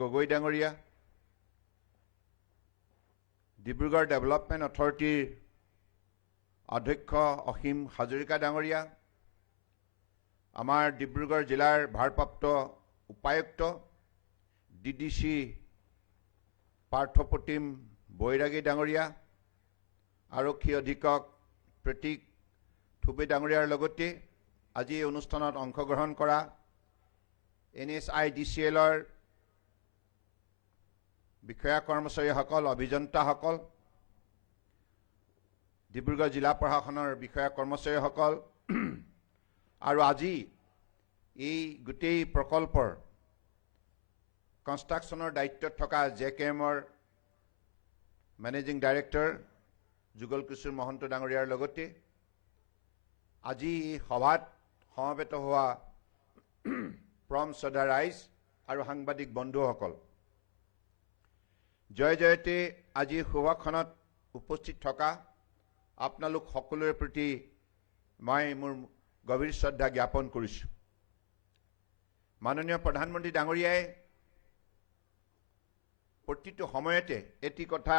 গগৈ ডাঙৰীয়া, ডিব্ৰুগড় ডেভেলপমেণ্ট অথৰিটিৰ অধ্যক্ষ অসীম হাজৰিকা ডাঙৰীয়া, আমাৰ ডিব্ৰুগড় জিলাৰ ভাৰপ্ৰাপ্ত উপায়ুক্ত DDC পাৰ্থপ্ৰতিম বৈৰাগী ডাঙৰীয়া, আৰক্ষী অধীক্ষক প্ৰতীক থুবে ডাঙৰীয়াৰ লগতে আজি এই অনুষ্ঠানত অংশগ্ৰহণ কৰা NSIDCLৰ বিষয়া কৰ্মচাৰীসকল, অভিযন্তাসকল, ডিব্ৰুগড় জিলা প্ৰশাসনৰ বিষয়া কৰ্মচাৰীসকল আৰু আজি এই গোটেই প্ৰকল্পৰ কনষ্ট্ৰাকশ্যনৰ দায়িত্বত থকা JKMৰ মেনেজিং ডাইৰেক্টৰ যুগল কিশোৰ মহন্ত ডাঙৰীয়াৰ লগতে আজি এই সভাত সমবেত হোৱা প্ৰম শ্ৰদ্ধা ৰাইজ আৰু সাংবাদিক বন্ধুসকল, জয় জয়তে আজি সভাখনত উপস্থিত থকা আপোনালোক সকলোৰে প্ৰতি মই মোৰ গভীৰ শ্ৰদ্ধা জ্ঞাপন কৰিছোঁ। মাননীয় প্ৰধানমন্ত্ৰী ডাঙৰীয়াই প্ৰতিটো সময়তে এটি কথা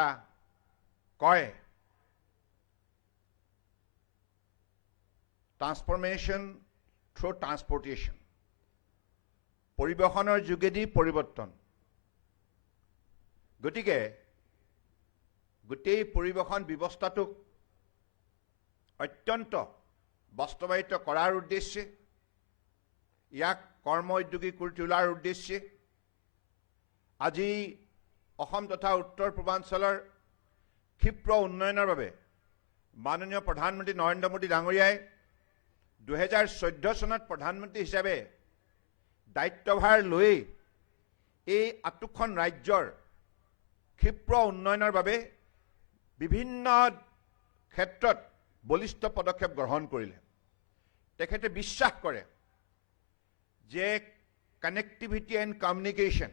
কয়, ট্ৰান্সফৰ্মেশ্যন থ্ৰু ট্ৰান্সপৰ্টেশ্যন, পৰিবহণৰ যোগেদি পৰিৱৰ্তন। গতিকে গোটেই পৰিবহণ ব্যৱস্থাটোক অত্যন্ত বাস্তৱায়িত কৰাৰ উদ্দেশ্যে, ইয়াক কৰ্ম উদ্যোগী কৰি তোলাৰ উদ্দেশ্যে আজি অসম তথা উত্তৰ পূৰ্বাঞ্চলৰ ক্ষীপ্ৰ উন্নয়নৰ বাবে মাননীয় প্ৰধানমন্ত্ৰী নৰেন্দ্ৰ মোদী ডাঙৰীয়াই 2014 চনত প্ৰধানমন্ত্ৰী হিচাপে দায়িত্বভাৰ লৈ এই আঠখন ৰাজ্যৰ ক্ষীপ্ৰ উন্নয়নৰ বাবে বিভিন্ন ক্ষেত্ৰত বলিষ্ঠ পদক্ষেপ গ্ৰহণ কৰিলে। তেখেতে বিশ্বাস কৰে যে কানেক্টিভিটি এণ্ড কমিউনিকেশ্যন,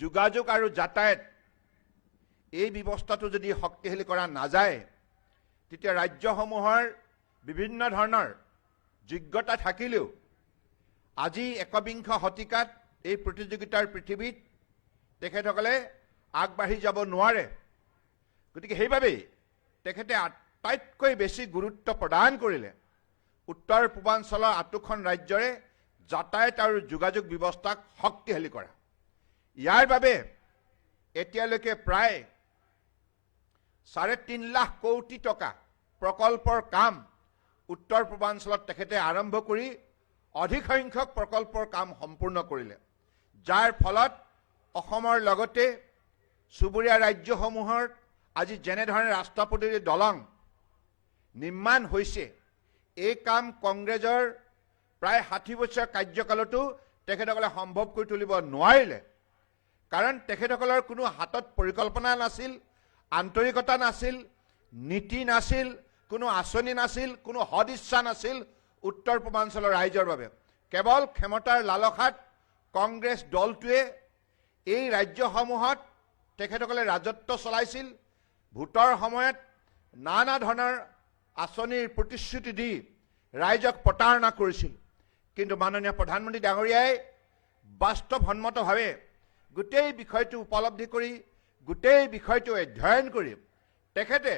যোগাযোগ আৰু যাতায়াত, এই ব্যৱস্থাটো যদি শক্তিশালী কৰা নাযায় তেতিয়া ৰাজ্যসমূহৰ বিভিন্ন ধৰণৰ যোগ্যতা থাকিলেও আজি একবিংশ শতিকাত এই প্ৰতিযোগিতাৰ পৃথিৱীত তেখেতসকলে আগবাঢ়ি যাব নোৱাৰে। গতিকে সেইবাবেই তেখেতে আটাইতকৈ বেছি গুৰুত্ব প্ৰদান কৰিলে উত্তৰ পূৰ্বাঞ্চলৰ আঠখন ৰাজ্যৰে যাতায়াত আৰু যোগাযোগ ব্যৱস্থাক শক্তিশালী কৰা। ইয়াৰ বাবে এতিয়ালৈকে প্ৰায় 3.5 লাখ কোটি টকা প্ৰকল্পৰ কাম উত্তৰ পূৰ্বাঞ্চলত তেখেতে আৰম্ভ কৰি অধিক সংখ্যক প্ৰকল্পৰ কাম সম্পূৰ্ণ কৰিলে, যাৰ ফলত অসমৰ লগতে চুবুৰীয়া ৰাজ্যসমূহৰ আজি যেনেধৰণে ৰাস্তা পদূলি দলং নিৰ্মাণ হৈছে, এই কাম কংগ্ৰেছৰ প্ৰায় 60 বছৰ কাৰ্যকালতো তেখেতসকলে সম্ভৱ কৰি তুলিব নোৱাৰিলে। কাৰণ তেখেতসকলৰ কোনো হাতত পৰিকল্পনা নাছিল, আন্তৰিকতা নাছিল, নীতি নাছিল, কোনো আঁচনি নাছিল, কোনো সদিচ্ছা নাছিল উত্তৰ পূৰ্বাঞ্চলৰ ৰাইজৰ বাবে। কেৱল ক্ষমতাৰ লালসাত কংগ্ৰেছ দলটোৱে এই ৰাজ্যসমূহত তেখেতসকলে ৰাজত্ব চলাইছিল। ভোটৰ সময়ত নানা ধৰণৰ আঁচনিৰ প্ৰতিশ্ৰুতি দি ৰাইজক প্ৰতাৰণা কৰিছিল। কিন্তু মাননীয় প্ৰধানমন্ত্ৰী ডাঙৰীয়াই বাস্তৱসন্মতভাৱে গোটেই বিষয়টো উপলব্ধি কৰি, গোটেই বিষয়টো অধ্যয়ন কৰি তেখেতে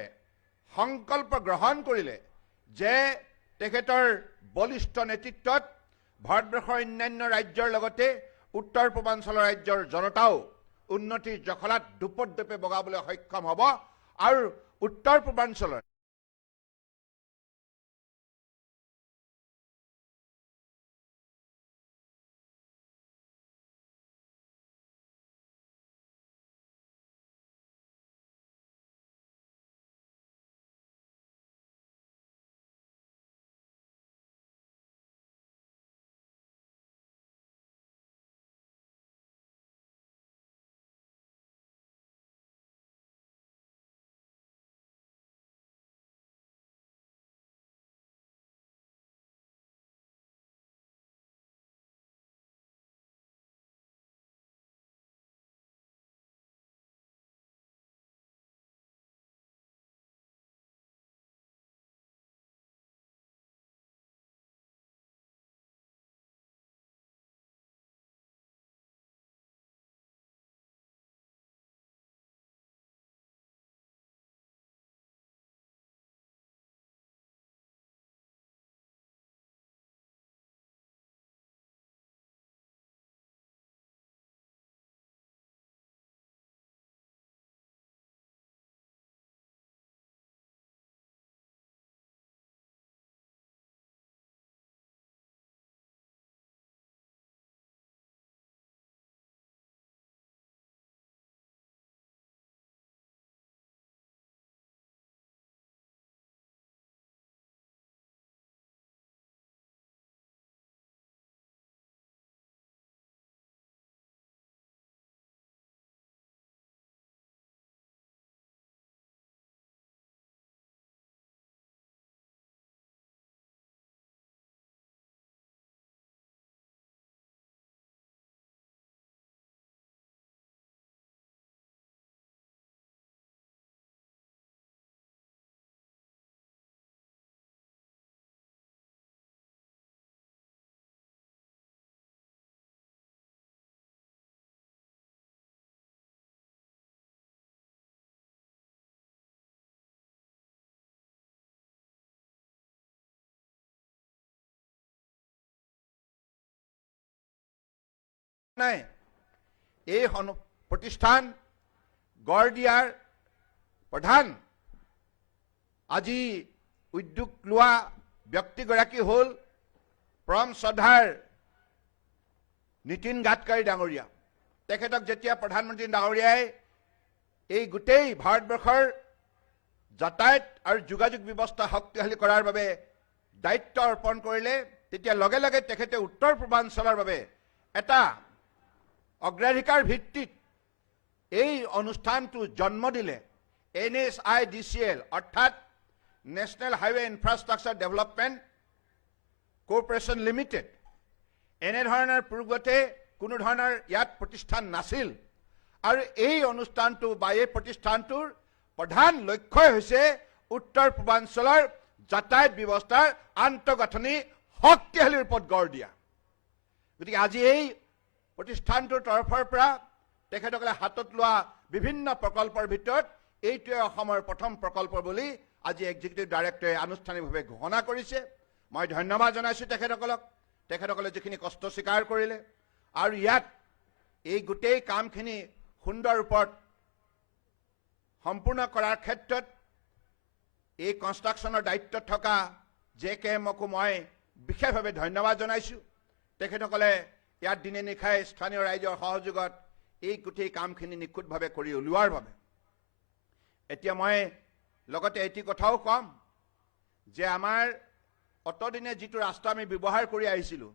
সংকল্প গ্ৰহণ কৰিলে যে তেখেতৰ বলিষ্ঠ নেতৃত্বত ভাৰতবৰ্ষৰ অন্যান্য ৰাজ্যৰ লগতে উত্তৰ পূৰ্বাঞ্চলৰ ৰাজ্যৰ জনতাও উন্নতিৰ জখলাত দুপদপে বগাবলৈ সক্ষম হ'ব আৰু উত্তৰ পূৰ্বাঞ্চলৰ নাই এই প্ৰতিষ্ঠান গঢ় দিয়াৰ প্ৰধান আজি উদ্যোগ লোৱা ব্যক্তিগৰাকী হ'ল পৰম শ্ৰদ্ধাৰ নীতিন গাডকাৰী ডাঙৰীয়া। তেখেতক যেতিয়া প্ৰধানমন্ত্ৰী ডাঙৰীয়াই এই গোটেই ভাৰতবৰ্ষৰ যাতায়াত আৰু যোগাযোগ ব্যৱস্থা শক্তিশালী কৰাৰ বাবে দায়িত্ব অৰ্পণ কৰিলে, তেতিয়া লগে লগে তেখেতে উত্তৰ পূৰ্বাঞ্চলৰ বাবে এটা অগ্ৰাধিকাৰ ভিত্তিত এই অনুষ্ঠানটো জন্ম দিলে। NHIDCL অৰ্থাৎ national highway infrastructure development corporation limited. এনেধৰণৰ পূৰ্বতে কোনো ধৰণৰ ইয়াত প্ৰতিষ্ঠান নাছিল আৰু এই অনুষ্ঠানটো বা এই প্ৰতিষ্ঠানটোৰ প্ৰধান লক্ষ্যই হৈছে উত্তৰ পূৰ্বাঞ্চলৰ যাতায়াত ব্যৱস্থাৰ আন্তঃগাঁথনি শক্তিশালীৰ ওপৰত গঢ় দিয়া। গতিকে আজি এই প্ৰতিষ্ঠানটোৰ তৰফৰ পৰা তেখেতসকলে হাতত লোৱা বিভিন্ন প্ৰকল্পৰ ভিতৰত এইটোৱে অসমৰ প্ৰথম প্ৰকল্প বুলি আজি এক্সিকিউটিভ ডাইৰেক্টৰে আনুষ্ঠানিকভাৱে ঘোষণা কৰিছে। মই ধন্যবাদ জনাইছোঁ তেখেতসকলক। তেখেতসকলে যিখিনি কষ্ট স্বীকাৰ কৰিলে আৰু ইয়াত এই গোটেই কামখিনি সুন্দৰ ৰূপত সম্পূৰ্ণ কৰাৰ ক্ষেত্ৰত এই কনষ্ট্ৰাকশ্যনৰ দায়িত্বত থকা JKMকো মই বিশেষভাৱে ধন্যবাদ জনাইছোঁ। তেখেতসকলে ইয়াত দিনে নিশাই স্থানীয় ৰাইজৰ সহযোগত এই গোটেই কামখিনি নিখুঁতভাৱে কৰি উলিওৱাৰ বাবে। এতিয়া মই লগতে এটি কথাও ক'ম যে আমাৰ অতদিনে যিটো ৰাস্তা আমি ব্যৱহাৰ কৰি আহিছিলোঁ,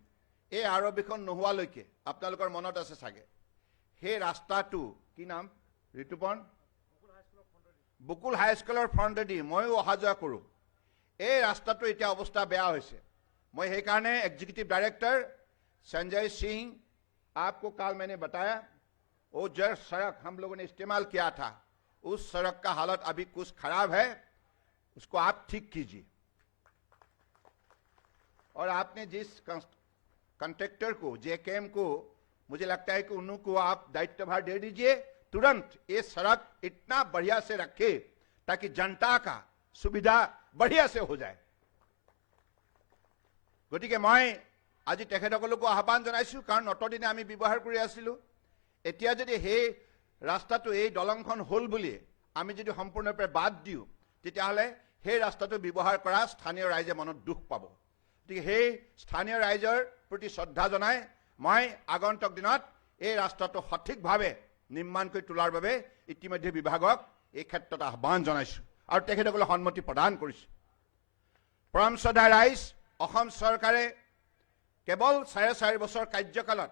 এই আৰৱীখন নোহোৱালৈকে আপোনালোকৰ মনত আছে চাগে, সেই ৰাস্তাটো কি নাম ঋতুপন? বকুল হাইস্কুলৰ ফ্ৰণ্টেদি ময়ো অহা যোৱা কৰোঁ। এই ৰাস্তাটো এতিয়া অৱস্থা বেয়া হৈছে। मैं हे कारण एग्जीक्यूटिव डायरेक्टर संजय सिंह आपको कल मैंने बताया, वो जो सड़क हम लोगों ने इस्तेमाल किया था, उस सड़क का हालत अभी कुछ खराब है, उसको आप ठीक कीजिए। और आपने जिस कॉन्ट्रैक्टर को JKM को, मुझे लगता है कि उनको आप दायित्वभार दे दीजिए, तुरंत ये सड़क इतना बढ़िया से रखे ताकि जनता का सुविधा बढ़िया से हो जाए। গতিকে মই আজি তেখেতসকলকো আহ্বান জনাইছোঁ, কাৰণ অতদিনে আমি ব্যৱহাৰ কৰি আছিলোঁ। এতিয়া যদি সেই ৰাস্তাটো এই দলংখন হ'ল বুলি আমি যদি সম্পূৰ্ণৰূপে বাদ দিওঁ, তেতিয়াহ'লে সেই ৰাস্তাটো ব্যৱহাৰ কৰা স্থানীয় ৰাইজে মনত দুখ পাব। গতিকে সেই স্থানীয় ৰাইজৰ প্ৰতি শ্ৰদ্ধা জনাই মই আগন্তুক দিনত এই ৰাস্তাটো সঠিকভাৱে নিৰ্মাণ কৰি তোলাৰ বাবে ইতিমধ্যে বিভাগক এই ক্ষেত্ৰত আহ্বান জনাইছোঁ আৰু তেখেতসকলে সন্মতি প্ৰদান কৰিছে। পৰম শ্ৰদ্ধা ৰাইজ, অসম চৰকাৰে কেৱল 4.5 বছৰ কাৰ্যকালত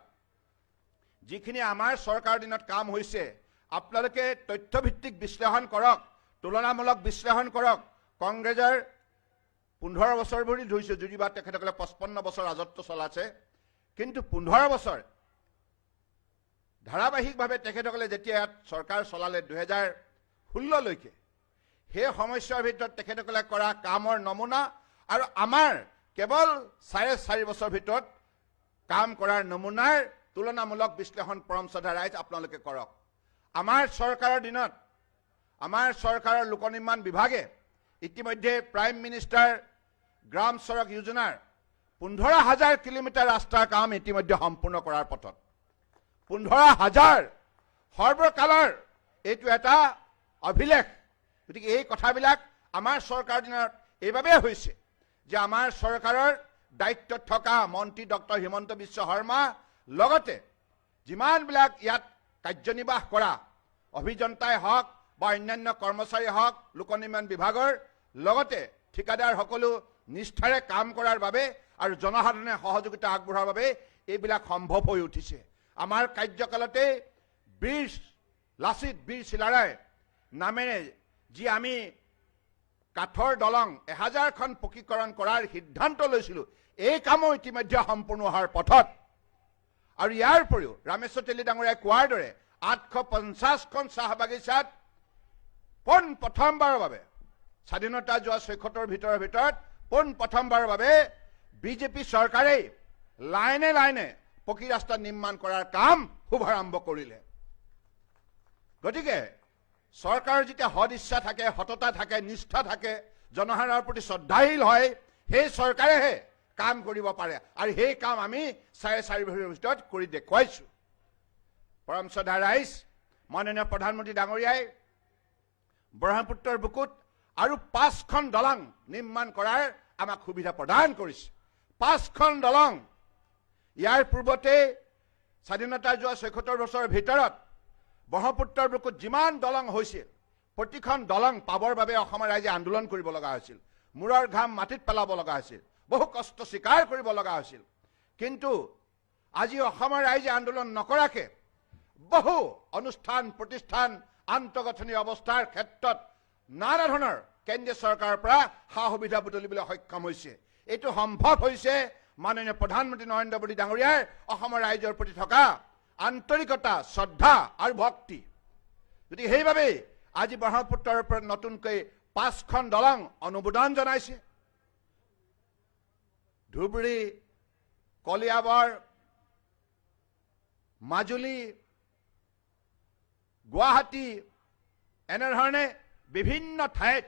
যিখিনি আমাৰ চৰকাৰৰ দিনত কাম হৈছে, আপোনালোকে তথ্যভিত্তিক বিশ্লেষণ কৰক, তুলনামূলক বিশ্লেষণ কৰক। কংগ্ৰেছৰ 15 বছৰ ধৰি ধৰিছে, যদিবা তেখেতসকলে 55 বছৰ ৰাজত্ব চলাইছে, কিন্তু 15 বছৰ ধাৰাবাহিকভাৱে তেখেতসকলে যেতিয়া ইয়াত চৰকাৰ চলালে 2016লৈকে, সেই সময়ছোৱাৰ ভিতৰত তেখেতসকলে কৰা কামৰ নমুনা আৰু আমাৰ কেৱল 4.5 বছৰ ভিতৰত কাম কৰাৰ নমুনাৰ তুলনামূলক বিশ্লেষণ পৰম শ্ৰদ্ধা ৰাইজ আপোনালোকে কৰক। আমাৰ চৰকাৰৰ দিনত আমাৰ চৰকাৰৰ লোক নিৰ্মাণ বিভাগে ইতিমধ্যে প্ৰাইম মিনিষ্টাৰ গ্ৰাম সড়ক যোজনাৰ 15,000 কিলোমিটাৰ ৰাস্তাৰ কাম ইতিমধ্যে সম্পূৰ্ণ কৰাৰ পথত। 15,000 সৰ্বকালৰ এইটো এটা অভিলেখ। গতিকে এই কথাবিলাক আমাৰ চৰকাৰৰ দিনত এইবাবেই হৈছে যে আমাৰ চৰকাৰৰ দায়িত্বত থকা মন্ত্ৰী ডক্টৰ হিমন্ত বিশ্ব শৰ্মা, লগতে যিমানবিলাক ইয়াত কাৰ্যনিৰ্বাহ কৰা অভিযন্তাই হওক বা অন্যান্য কৰ্মচাৰী হওক, লোক নিৰ্মাণ বিভাগৰ লগতে ঠিকাদাৰ সকলো নিষ্ঠাৰে কাম কৰাৰ বাবে আৰু জনসাধাৰণে সহযোগিতা আগবঢ়োৱাৰ বাবে এইবিলাক সম্ভৱ হৈ উঠিছে। আমাৰ কাৰ্যকালতে বীৰ লাচিত বীৰ চিলাৰায় নামেৰে যি আমি কাঠৰ দলং 1000খন পকীকৰণ কৰাৰ সিদ্ধান্ত লৈছিলোঁ, এই কামো ইতিমধ্যে সম্পূৰ্ণ হোৱাৰ পথত। আৰু ইয়াৰ উপৰিও ৰামেশ্বৰ তেলী ডাঙৰীয়াই কোৱাৰ দৰে 850খন চাহ বাগিচাত প্ৰথমবাৰৰ বাবে স্বাধীনতা যোৱা 76 ভিতৰত প্ৰথমবাৰৰ বাবে বিজেপি চৰকাৰে লাইনে লাইনে পকী ৰাস্তা নিৰ্মাণ কৰাৰ কাম শুভাৰম্ভ কৰিলে। গতিকে চৰকাৰৰ যেতিয়া সদ ইচ্ছা থাকে, সততা থাকে, নিষ্ঠা থাকে, জনসাধাৰণৰ প্ৰতি শ্ৰদ্ধাশীল হয়, সেই চৰকাৰেহে কাম কৰিব পাৰে আৰু সেই কাম আমি 4.5 বছৰৰ ভিতৰত কৰি দেখুৱাইছোঁ। পৰম শ্ৰদ্ধা ৰাইজ, মাননীয় প্ৰধানমন্ত্ৰী ডাঙৰীয়াই ব্ৰহ্মপুত্ৰৰ বুকুত আৰু 5খন দলং নিৰ্মাণ কৰাৰ আমাক সুবিধা প্ৰদান কৰিছে। 5খন দলং। ইয়াৰ পূৰ্বতে স্বাধীনতা যোৱা ৭৬ বছৰৰ ভিতৰত ব্ৰহ্মপুত্ৰৰ বুকুত যিমান দলং হৈছিল, প্ৰতিখন দলং পাবৰ বাবে অসমৰ ৰাইজে আন্দোলন কৰিব লগা হৈছিল, মূৰৰ ঘাম মাটিত পেলাব লগা হৈছিল, বহু কষ্ট স্বীকাৰ কৰিব লগা হৈছিল। কিন্তু আজি অসমৰ ৰাইজে আন্দোলন নকৰাকে বহু অনুষ্ঠান প্ৰতিষ্ঠান আন্তঃগাঁথনি অৱস্থাৰ ক্ষেত্ৰত নানা ধৰণৰ কেন্দ্ৰীয় চৰকাৰৰ পৰা সা সুবিধা বুটলিবলৈ সক্ষম হৈছে। এইটো সম্ভৱ হৈছে মাননীয় প্ৰধানমন্ত্ৰী নৰেন্দ্ৰ মোদী ডাঙৰীয়াৰ অসমৰ ৰাইজৰ প্ৰতি থকা আন্তৰিকতা, শ্ৰদ্ধা আৰু ভক্তি। গতিকে সেইবাবেই আজি ব্ৰহ্মপুত্ৰৰ ওপৰত নতুনকৈ 5খন দলং অনুমোদন জনাইছে। ধুবুৰী, কলিয়াবৰ, মাজুলী, গুৱাহাটী এনেধৰণে বিভিন্ন ঠাইত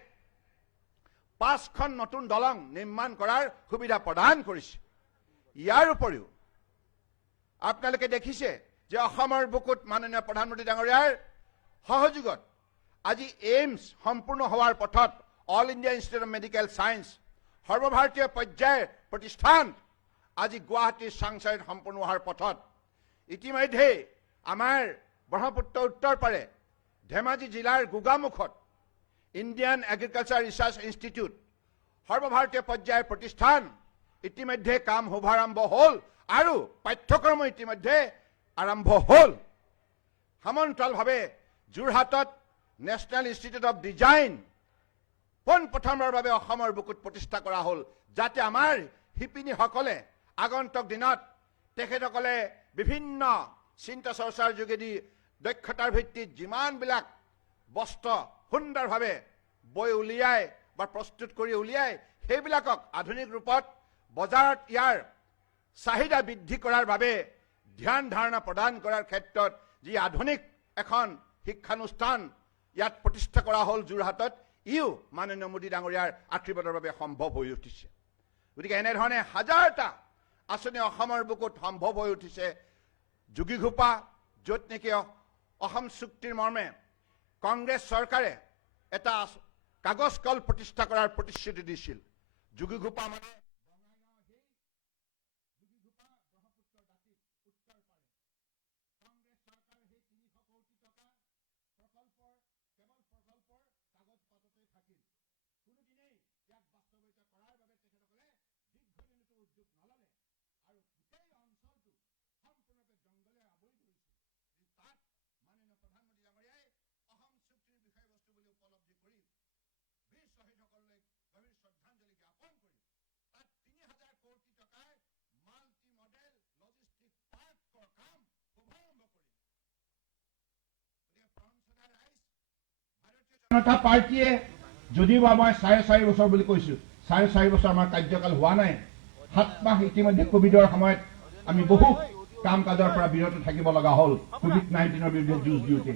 5খন নতুন দলং নিৰ্মাণ কৰাৰ সুবিধা প্ৰদান কৰিছে। ইয়াৰ উপৰিও আপোনালোকে দেখিছে যে অসমৰ বুকুত মাননীয় প্ৰধানমন্ত্ৰী ডাঙৰীয়াৰ সহযোগত আজি এইমছ সম্পূৰ্ণ হোৱাৰ পথত, all India institute of medical science সৰ্বভাৰতীয় পৰ্যায়ৰ প্ৰতিষ্ঠান আজি গুৱাহাটীৰ চাংচাৰীত সম্পূৰ্ণ হোৱাৰ পথত। ইতিমধ্যে আমাৰ ব্ৰহ্মপুত্ৰ উত্তৰ পাৰে ধেমাজি জিলাৰ গোগামুখত ইণ্ডিয়ান এগ্ৰিকালচাৰ ৰিচাৰ্চ ইনষ্টিটিউট সৰ্বভাৰতীয় পৰ্যায়ৰ প্ৰতিষ্ঠান ইতিমধ্যে কাম শুভাৰম্ভ হ'ল আৰু পাঠ্যক্ৰম ইতিমধ্যে আৰম্ভ হ'ল। সমান্তৰালভাৱে যোৰহাটত নেশ্যনেল ইনষ্টিটিউট অফ ডিজাইন পোনপ্ৰথমবাৰৰ বাবে অসমৰ বুকুত প্ৰতিষ্ঠা কৰা হ'ল, যাতে আমাৰ শিপিনীসকলে আগন্তুক দিনত তেখেতসকলে বিভিন্ন চিন্তা চৰ্চাৰ যোগেদি দক্ষতাৰ ভিত্তিত যিমানবিলাক বস্ত্ৰ সুন্দৰভাৱে বৈ উলিয়াই বা প্ৰস্তুত কৰি উলিয়াই সেইবিলাকক আধুনিক ৰূপত বজাৰত ইয়াৰ চাহিদা বৃদ্ধি কৰাৰ বাবে ধ্যান ধাৰণা প্ৰদান কৰাৰ ক্ষেত্ৰত যি আধুনিক এখন শিক্ষানুষ্ঠান ইয়াত প্ৰতিষ্ঠা কৰা হ'ল যোৰহাটত, ইও মাননীয় মোদী ডাঙৰীয়াৰ আশীৰ্বাদৰ বাবে সম্ভৱ হৈ উঠিছে। গতিকে এনেধৰণে হাজাৰটা আঁচনি অসমৰ বুকুত সম্ভৱ হৈ উঠিছে। যোগীঘোপা, য'ত নেকি অসম চুক্তিৰ মৰ্মে কংগ্ৰেছ চৰকাৰে এটা কাগজ কল প্ৰতিষ্ঠা কৰাৰ প্ৰতিশ্ৰুতি দিছিল। যোগীঘোপা মানে জনতা পাৰ্টিয়ে যদিও মই 4.5 বছৰ বুলি কৈছো, 4.5 বছৰ আমাৰ কাৰ্যকাল হোৱা নাই। 7 মাহ ইতিমধ্যে কোভিডৰ সময়ত আমি বহু কাম কাজৰ পৰা বিৰত থাকিব লগা হ'ল কোভিড-19ৰ বিৰুদ্ধে যুঁজ দিওঁতে।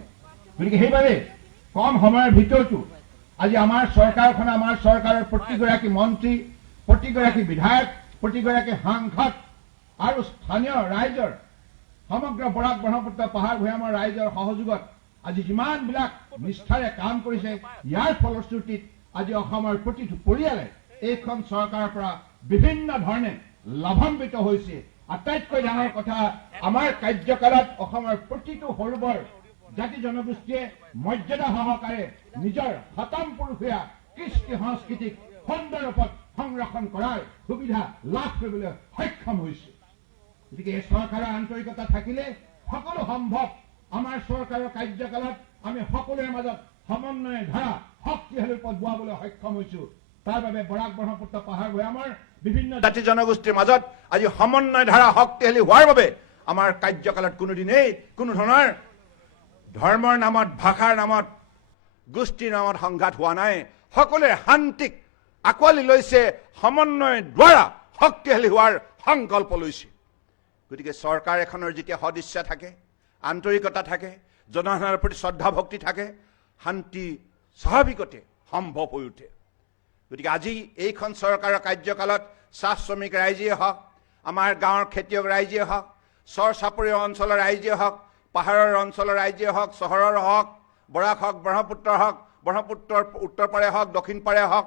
গতিকে সেইবাবে কম সময়ৰ ভিতৰতো আজি আমাৰ চৰকাৰখনে, আমাৰ চৰকাৰৰ প্ৰতিগৰাকী মন্ত্ৰী, প্ৰতিগৰাকী বিধায়ক, প্ৰতিগৰাকী সাংসদ আৰু স্থানীয় ৰাইজৰ সমগ্ৰ বৰাক ব্ৰহ্মপুত্ৰ পাহাৰ ভৈয়ামৰ ৰাইজৰ সহযোগত আজি যিমানবিলাক নিষ্ঠাৰে কাম কৰিছে, ইয়াৰ ফলশ্ৰুতিত আজি অসমৰ প্ৰতিটো পৰিয়ালে এইখন চৰকাৰৰ পৰা বিভিন্ন ধৰণে লাভান্বিত হৈছে। আটাইতকৈ ডাঙৰ কথা, আমাৰ কাৰ্যকালত অসমৰ প্ৰতিটো সৰু বৰ জাতি জনগোষ্ঠীয়ে মৰ্যাদা সহকাৰে নিজৰ শতম পুৰুষীয়া কৃষ্টি সংস্কৃতিক সুন্দৰ ৰূপত সংৰক্ষণ কৰাৰ সুবিধা লাভ কৰিবলৈ সক্ষম হৈছে। গতিকে এই চৰকাৰৰ আন্তৰিকতা থাকিলে সকলো সম্ভৱ। আমাৰ চৰকাৰৰ কাৰ্যকালত আমি সকলোৰে মাজত সমন্বয় ধাৰা শক্তিশালী ৰূপত বোৱাবলৈ সক্ষম হৈছো। তাৰ বাবে বৰাক ব্ৰহ্মপুত্ৰ পাহাৰ ভৈয়ামৰ বিভিন্ন জাতি জনগোষ্ঠীৰ মাজত আজি সমন্বয় ধাৰা শক্তিশালী হোৱাৰ বাবে আমাৰ কাৰ্যকালত কোনোদিনেই কোনো ধৰণৰ ধৰ্মৰ নামত, ভাষাৰ নামত, গোষ্ঠীৰ নামত সংঘাত হোৱা নাই। সকলোৱে শান্তিক আঁকোৱালি লৈছে, সমন্বয়ৰ দ্বাৰা শক্তিশালী হোৱাৰ সংকল্প লৈছে। গতিকে চৰকাৰ এখনৰ যেতিয়া সদিচ্ছা থাকে, আন্তৰিকতা থাকে, জনসাধাৰণৰ প্ৰতি শ্ৰদ্ধা ভক্তি থাকে, শান্তি স্বাভাৱিকতে সম্ভৱ হৈ উঠে। গতিকে আজি এইখন চৰকাৰৰ কাৰ্যকালত চাহ শ্ৰমিক ৰাইজেই হওক, আমাৰ গাঁৱৰ খেতিয়ক ৰাইজেই হওক, চৰ চাপৰি অঞ্চলৰ ৰাইজেই হওক, পাহাৰৰ অঞ্চলৰ ৰাজ্যে হওক, চহৰৰ হওক, বৰাক হওক, ব্ৰহ্মপুত্ৰৰ হওক, ব্ৰহ্মপুত্ৰৰ উত্তৰ পাৰে হওক, দক্ষিণ পাৰে হওক,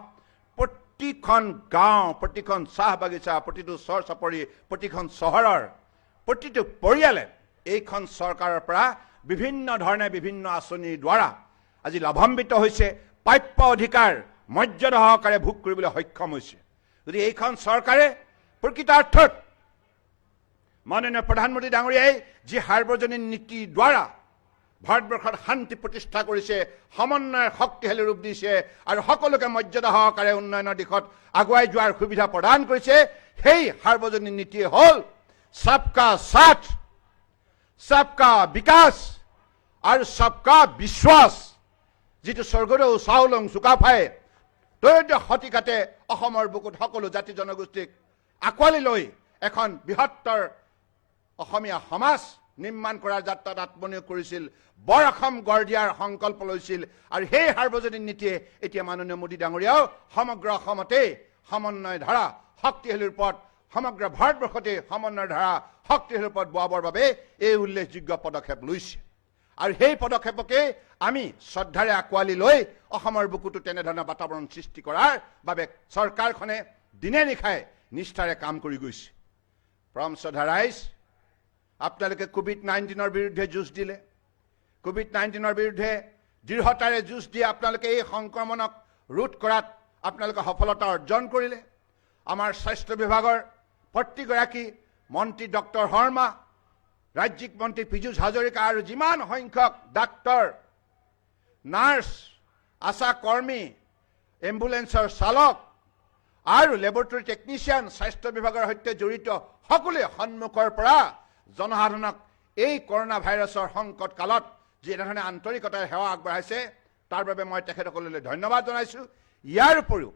প্ৰতিখন গাঁও, প্ৰতিখন চাহ বাগিচা, প্ৰতিটো চৰ চাপৰি, প্ৰতিখন চহৰৰ প্ৰতিটো পৰিয়ালে এইখন চৰকাৰৰ পৰা বিভিন্ন ধৰণে বিভিন্ন আঁচনিৰ দ্বাৰা আজি লাভান্বিত হৈছে, প্ৰাপ্য অধিকাৰ মৰ্যাদা সহকাৰে ভোগ কৰিবলৈ সক্ষম হৈছে। গতিকে এইখন চৰকাৰে প্ৰকৃতাৰ্থত মাননীয় প্ৰধানমন্ত্ৰী ডাঙৰীয়াই যি সাৰ্বজনীন নীতিৰ দ্বাৰা ভাৰতবৰ্ষত শান্তি প্ৰতিষ্ঠা কৰিছে, সমন্বয়ৰ শক্তিশালী ৰূপ দিছে আৰু সকলোকে মৰ্যাদা সহকাৰে উন্নয়নৰ দিশত আগুৱাই যোৱাৰ সুবিধা প্ৰদান কৰিছে, সেই সাৰ্বজনীন নীতিয়ে হ'ল সবকা সাথ, সবকা বিকাশ আৰু সবকা বিশ্বাস, যিটো স্বৰ্গদেউ চাওলুং চুকাফাই ত্ৰয়োদশ শতিকাতে অসমৰ বুকুত সকলো জাতি জনগোষ্ঠীক আঁকোৱালি লৈ এখন বৃহত্তৰ অসমীয়া সমাজ নিৰ্মাণ কৰাৰ যাত্ৰাত আত্মনিয়োগ কৰিছিল, বৰ অসম গঢ় দিয়াৰ সংকল্প লৈছিল। আৰু সেই সাৰ্বজনীন নীতিয়ে এতিয়া মাননীয় মোদী ডাঙৰীয়াও সমগ্ৰ অসমতেই সমন্বয় ধাৰা শক্তিশালী ৰূপত, সমগ্ৰ ভাৰতবৰ্ষতে সমন্বয় ধাৰা শক্তিশালী ৰূপত বোৱাবৰ বাবে এই উল্লেখযোগ্য পদক্ষেপ লৈছে। আৰু সেই পদক্ষেপকে আমি শ্ৰদ্ধাৰে আঁকোৱালি লৈ অসমৰ বুকুতো তেনেধৰণৰ বাতাবৰণ সৃষ্টি কৰাৰ বাবে চৰকাৰখনে দিনে নিশাই নিষ্ঠাৰে কাম কৰি গৈছে। পৰম শ্ৰদ্ধা ৰাইজ, আপোনালোকে কোভিড-19ৰ বিৰুদ্ধে যুঁজ দিলে, কোভিড-19ৰ বিৰুদ্ধে দৃঢ়তাৰে যুঁজ দি আপোনালোকে এই সংক্ৰমণক ৰোধ কৰাত আপোনালোকে সফলতা অৰ্জন কৰিলে। আমাৰ স্বাস্থ্য বিভাগৰ প্ৰতিগৰাকী মন্ত্ৰী ডক্টৰ শৰ্মা, ৰাজ্যিক মন্ত্ৰী পীযুষ হাজৰিকা আৰু যিমান সংখ্যক ডাক্তৰ, নাৰ্ছ, আশা কৰ্মী, এম্বুলেন্সৰ চালক আৰু লেবৰেটৰী টেকনিচিয়ান, স্বাস্থ্য বিভাগৰ সৈতে জড়িত সকলোৱে সন্মুখৰ পৰা জনসাধাৰণক এই কৰোনা ভাইৰাছৰ সংকট কালত যি এনেধৰণে আন্তৰিকতাৰে সেৱা আগবঢ়াইছে তাৰ বাবে মই তেখেতসকললৈ ধন্যবাদ জনাইছোঁ। ইয়াৰ উপৰিও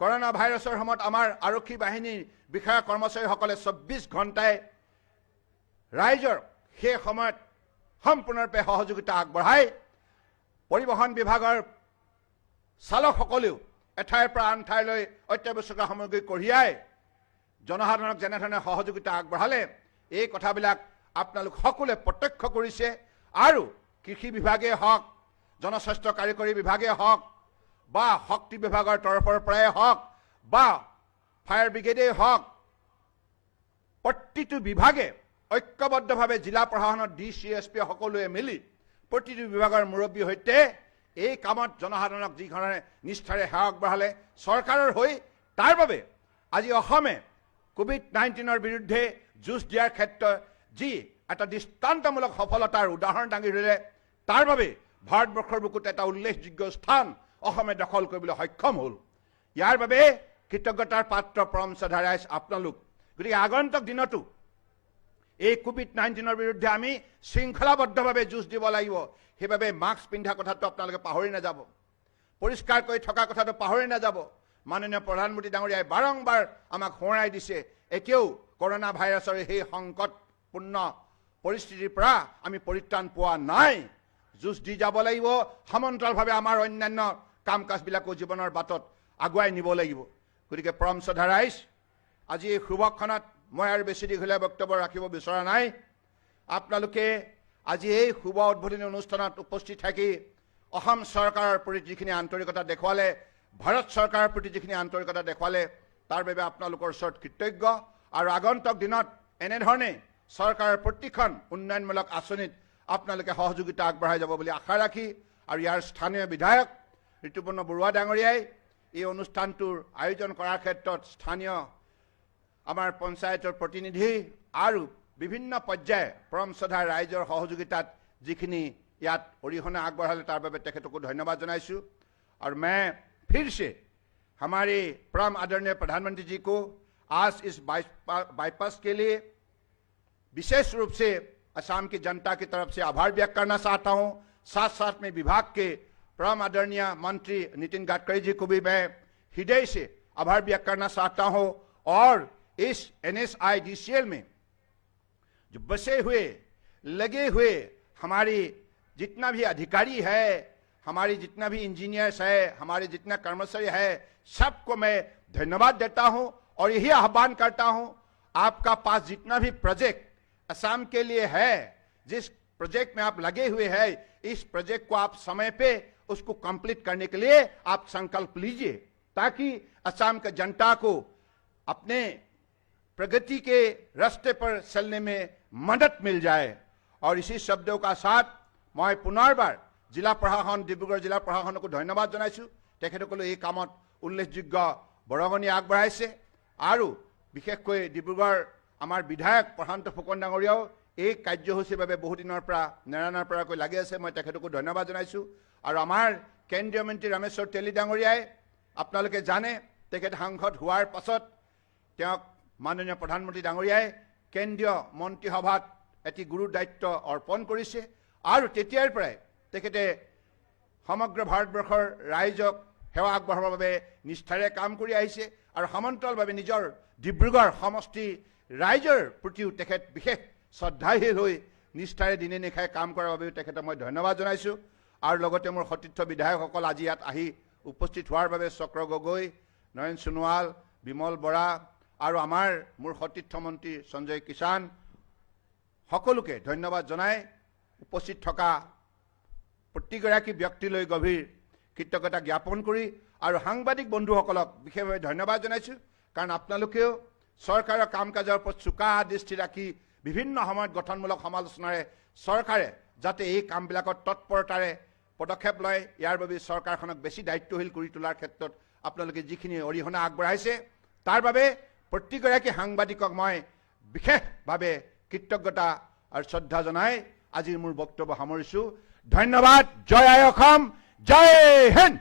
কৰোনা ভাইৰাছৰ সময়ত আমাৰ আৰক্ষী বাহিনীৰ বিষয়া কৰ্মচাৰীসকলে 24 ঘণ্টাই ৰাইজৰ সেই সময়ত সম্পূৰ্ণৰূপে সহযোগিতা আগবঢ়াই পৰিবহণ বিভাগৰ চালকসকলেও এঠাইৰ পৰা আন ঠাইলৈ অত্যাৱশ্যকীয় সামগ্ৰী কঢ়িয়াই জনসাধাৰণক যেনেধৰণে সহযোগিতা আগবঢ়ালে, এই কথাবিলাক আপোনালোক সকলোৱে প্ৰত্যক্ষ কৰিছে। আৰু কৃষি বিভাগে হওক, জনস্বাস্থ্য কাৰিকৰী বিভাগে হওক বা শক্তি বিভাগৰ তৰফৰ পৰাই হওক বা ফায়াৰ ব্ৰিগেডেই হওক, প্ৰতিটো বিভাগে ঐক্যবদ্ধভাৱে জিলা প্ৰশাসনৰ DCSP সকলোৱে মিলি প্ৰতিটো বিভাগৰ মুৰব্বীৰ সৈতে এই কামত জনসাধাৰণক যি ধৰণে নিষ্ঠাৰে সেৱা আগবঢ়ালে চৰকাৰৰ হৈ, তাৰ বাবে আজি অসমে কোভিড-19ৰ বিৰুদ্ধে যুঁজ দিয়াৰ ক্ষেত্ৰত যি এটা দৃষ্টান্তমূলক সফলতাৰ উদাহৰণ দাঙি ধৰিলে, তাৰ বাবে ভাৰতবৰ্ষৰ বুকুত এটা উল্লেখযোগ্য স্থান অসমে দখল কৰিবলৈ সক্ষম হ'ল। ইয়াৰ বাবে কৃতজ্ঞতাৰ পাত্ৰ পৰম শ্ৰদ্ধা ৰাইজ আপোনালোক। গতিকে আগন্তুক দিনতো এই কোভিড-19ৰ বিৰুদ্ধে আমি শৃংখলাবদ্ধভাৱে যুঁজ দিব লাগিব। সেইবাবে মাস্ক পিন্ধা কথাটো আপোনালোকে পাহৰি নাযাব, পৰিষ্কাৰ কৰি থকা কথাটো পাহৰি নাযাব। মাননীয় প্ৰধানমন্ত্ৰী ডাঙৰীয়াই বাৰম্বাৰ আমাক সোঁৱৰাই দিছে, এতিয়াও কৰোনা ভাইৰাছৰ সেই সংকটপূৰ্ণ পৰিস্থিতিৰ পৰা আমি পৰিত্ৰাণ পোৱা নাই, যুঁজ দি যাব লাগিব। সমান্তৰালভাৱে আমাৰ অন্যান্য কাম কাজবিলাকো জীৱনৰ বাটত আগুৱাই নিব লাগিব। গতিকে পৰম শ্ৰদ্ধা ৰাইজ, আজি এই শুভক্ষণত মই আৰু বেছি দীঘলীয়া বক্তব্য ৰাখিব বিচৰা নাই। আপোনালোকে আজি এই শুভ উদ্বোধনী অনুষ্ঠানত উপস্থিত থাকি অসম চৰকাৰৰ প্ৰতি যিখিনি আন্তৰিকতা দেখুৱালে, ভাৰত চৰকাৰৰ প্ৰতি যিখিনি আন্তৰিকতা দেখুৱালে, তাৰ বাবে আপোনালোকৰ ওচৰত কৃতজ্ঞ। আৰু আগন্তুক দিনত এনেধৰণে চৰকাৰৰ প্ৰতিখন উন্নয়নমূলক আঁচনিত আপোনালোকে সহযোগিতা আগবঢ়াই যাব বুলি আশা ৰাখি, আৰু ইয়াৰ স্থানীয় বিধায়ক ঋতুপৰ্ণ বৰুৱা ডাঙৰীয়াই এই অনুষ্ঠানটোৰ আয়োজন কৰাৰ ক্ষেত্ৰত স্থানীয় আমাৰ পঞ্চায়তৰ প্ৰতিনিধি আৰু বিভিন্ন পৰ্যায়ে পৰম শ্ৰদ্ধা ৰাইজৰ সহযোগিতাত যিখিনি ইয়াত অৰিহণা আগবঢ়ালে তাৰ বাবে তেখেতকো ধন্যবাদ জনাইছোঁ। और मैं फिर से हमारे परम आदरणीय प्रधानमंत्री जी को आज इस बाईपास के लिए विशेष रूप से असम की जनता की तरफ से आभार व्यक्त करना चाहता हूं। साथ साथ में विभाग के परम आदरणीय मंत्री नितिन गडकरी जी को भी मैं हृदय से आभार व्यक्त करना चाहता हूं। और इस NSIDCL में जो बसे हुए लगे हुए हमारी जितना भी अधिकारी है, हमारी जितना भी इंजीनियर्स है, हमारे जितना कर्मचारी है, सबको मैं धन्यवाद देता हूं और यही आह्वान करता हूं, आपका पास जितना भी प्रोजेक्ट असम के लिए है, जिस प्रोजेक्ट में आप लगे हुए हैं, इस प्रोजेक्ट को आप समय पे उसको कंप्लीट करने के लिए आप संकल्प लीजिए, ताकि असम के जनता को अपने प्रगति के रास्ते पर चलने में मदद मिल जाए। और इसी शब्दों का साथ मैं पुनर्बार जिला प्रशासन, डिब्रुगढ़ जिला प्रशासन को धन्यवाद जनाइछु। तेखेतসকলে এই কামত উল্লেখযোগ্য বৰঙণি আগবঢ়াইছে আৰু বিশেষকৈ ডিব্ৰুগড় আমাৰ বিধায়ক প্ৰশান্ত ফুকন ডাঙৰীয়াও এই কাৰ্যসূচীৰ বাবে বহুদিনৰ পৰা নেৰানেপেৰাকৈ লাগি আছে। মই তেখেতকো ধন্যবাদ জনাইছো। আৰু আমাৰ কেন্দ্ৰীয় মন্ত্ৰী ৰামেশ্বৰ তেলী ডাঙৰীয়াই আপোনালোকে জানে, তেখেত সাংসদ হোৱাৰ পাছত তেওঁক মাননীয় প্ৰধানমন্ত্ৰী ডাঙৰীয়াই কেন্দ্ৰীয় মন্ত্ৰীসভাত এটি গুৰু দায়িত্ব অৰ্পণ কৰিছে আৰু তেতিয়াৰ পৰাই তেখেতে সমগ্ৰ ভাৰতবৰ্ষৰ ৰাইজক সেৱা আগবঢ়াবৰ বাবে নিষ্ঠাৰে কাম কৰি আহিছে আৰু সমান্তৰালভাৱে নিজৰ ডিব্ৰুগড় সমষ্টি ৰাইজৰ প্ৰতিও তেখেত বিশেষ শ্ৰদ্ধাশীল হৈ নিষ্ঠাৰে দিনে নিশাই কাম কৰাৰ বাবেও তেখেতক মই ধন্যবাদ জনাইছো। আৰু লগতে মোৰ সতীৰ্থ বিধায়কসকল আজি ইয়াত আহি উপস্থিত হোৱাৰ বাবে চক্ৰ গগৈ, নয়ন সোণোৱাল, বিমল বৰা আৰু মোৰ সতীৰ্থ মন্ত্ৰী সঞ্জয় কিষাণ সকলোকে ধন্যবাদ জনাই উপস্থিত থকা প্ৰতিগৰাকী ব্যক্তিলৈ গভীৰ কৃতজ্ঞতা জ্ঞাপন কৰি আৰু সাংবাদিক বন্ধুসকলক বিশেষভাৱে ধন্যবাদ জনাইছো। কাৰণ আপোনালোকেও চৰকাৰৰ কাম কাজৰ ওপৰত চোকা দৃষ্টি ৰাখি বিভিন্ন সময়ত গঠনমূলক সমালোচনাৰে চৰকাৰে যাতে এই কামবিলাকত তৎপৰতাৰে পদক্ষেপ লয়, ইয়াৰ বাবে চৰকাৰখনক বেছি দায়িত্বশীল কৰি তোলাৰ ক্ষেত্ৰত আপোনালোকে যিখিনি অৰিহণা আগবঢ়াইছে তাৰ বাবে প্ৰতিগৰাকী সাংবাদিকক মই বিশেষভাৱে কৃতজ্ঞতা আৰু শ্ৰদ্ধা জনাই আজিৰ মোৰ বক্তব্য সামৰিছো। ধন্যবাদ। জয় আই অসম, জয় হিন্দ।